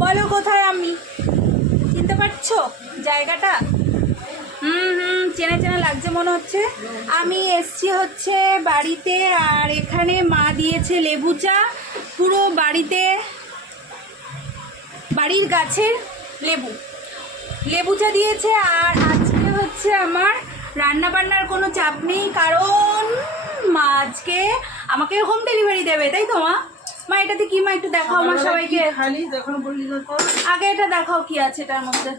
বলো কোথায় আমি? চিনতে পারছ জায়গাটা? হুম হুম, চেনা চেনা লাগছে মনে হচ্ছে। আমি এসছি হচ্ছে বাড়িতে আর এখানে মা দিয়েছে লেবু চা। পুরো বাড়িতে, বাড়ির গাছের লেবু। লেবু চা দিয়েছে আর আজকে হচ্ছে আমার রান্না বান্নার কোনো চাপ নেই, কারণ মা আজকে আমাকে হোম ডেলিভারি দেবে, তাই তো মা? মা এটাতে কি মা একটু দেখাও আমার সবাইকে। খালি? যখন বললি আগে এটা দেখাও কি আছে এটার মধ্যে।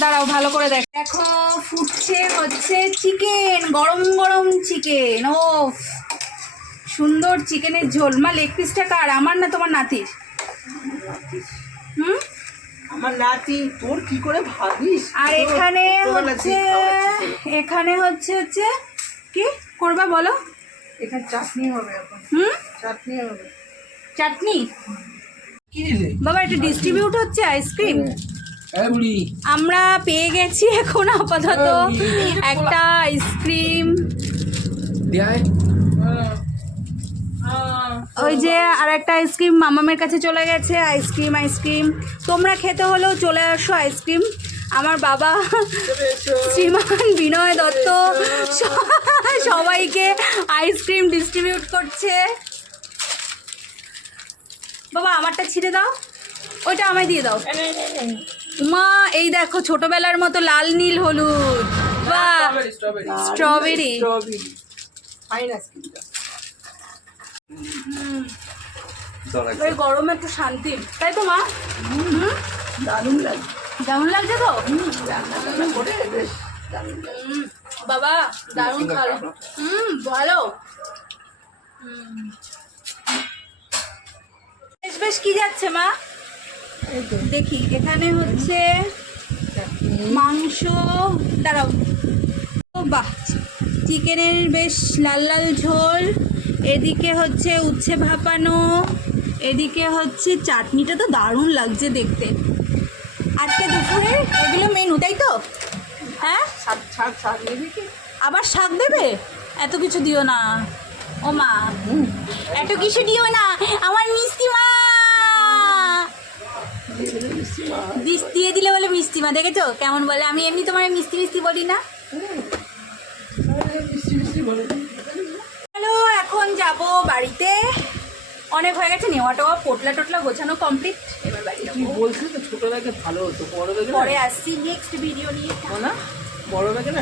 দাঁড়াও ভালো করে দেখ। দেখো ফুটছে হচ্ছে চিকেন গরম গরম চিকেন ও সুন্দর চিকেনের ঝোল। মা লেগ পিসটা কার? আমার না তোমার নাতির? হুম? আমার নাতি তোর কি করে ভাবিস? আর এখানে হচ্ছে এখানে হচ্ছে হচ্ছে কি? করবা বলো? এখানে চাটনি হবে হুম? চাটনি হবে। চাটনি? বাবা এটা ডিস্ট্রিবিউট হচ্ছে আইসক্রিম আমরা পেয়ে গেছি এখন আপাতত একটা আইসক্রিম ওই যে আর একটা আইসক্রিম মামামের কাছে চলে গেছে আইসক্রিম আইসক্রিম তোমরা খেতে হলেও চলে আসো আইসক্রিম আমার বাবা শ্রীমান বিনয় দত্ত সবাইকে আইসক্রিম ডিস্ট্রিবিউট করছে। বাবা আমারটা ছিঁড়ে দাও। ওইটা আমায় দিয়ে দাও। মা এই দেখো ছোটবেলার মতো লাল নীল হলুদ। বাহ স্ট্রবেরি গরমে একটু শান্তি। তাই তো মা? হুম। দারুণ লাগে কেমন লাগছে তো? বাবা দারুণ খালো হুম ভালো বেশ বেশ কি যাচ্ছে মা? দেখি এখানে হচ্ছে মাংস দাঁড়াও। বাহ চিকেনের বেশ লাল লাল ঝোল। এদিকে হচ্ছে উচ্ছে ভাপানো। এদিকে হচ্ছে চাটনিটা তো দারুণ লাগছে দেখতে। আজকে দুপুরে এগুলো মেনু তাই শাক কি? আবার শাক দেবে? এত কিছু দিও না। ও মা এত কিছু দিও না। আমার মিষ্টি মা। দিয়ে দিলে বলে মিষ্টি মা দেখেছ? কেমন বলে? আমি এমনি তোমার মিষ্টি মিষ্টি বলি না। বলে হ্যালো এখন যাব বাড়িতে। অনেক হয়ে গেছে নেওয়া টেওয়া পোটলা টোটলা গোছানো কমপ্লিট এবার বাড়ি বলছিস তো? ছোট ব্যাগে ভালো হতো পরে আসছি নেক্সট ভিডিও নিয়ে। না? বড় ব্যাগে না